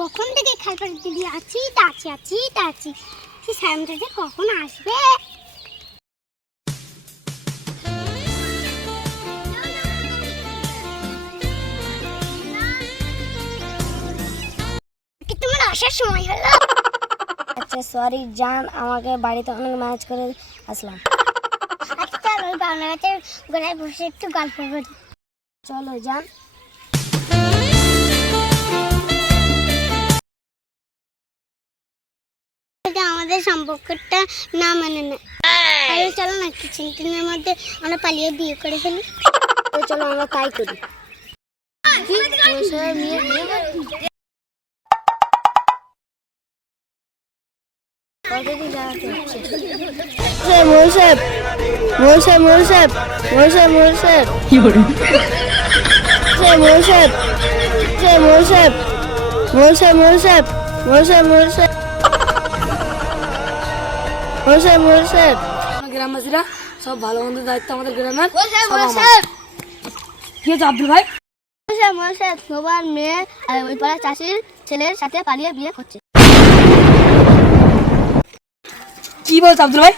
কখন থেকে খাবার দিদি আছি সে সামনে যে কখন আসবে। কি তোমার আসার সময় হলো? আচ্ছা সরি জান, আমাকে বাড়িতে অনেক ম্যানেজ করে আসলাম। আচ্ছা চল ওই বাংলা গাছের গোড়ায় বসে একটু গল্প করি। চলো জান। আমাদের সম্পর্কটা না মানে না, চলো না কিছুদিনের মধ্যে আমরা পালিয়ে বিয়ে করে ফেলি। তো চলো আমরা তাই করি। গ্রামবাসীরা সব ভালো মন্দ দায়িত্ব আমাদের গ্রামের। কি হচ্ছে আব্দুল ভাই? সবার মেয়ে আর ওই পাড়া চাষির ছেলের সাথে পালিয়ে বিয়ে করছে। কি বলছো আব্দুল ভাই?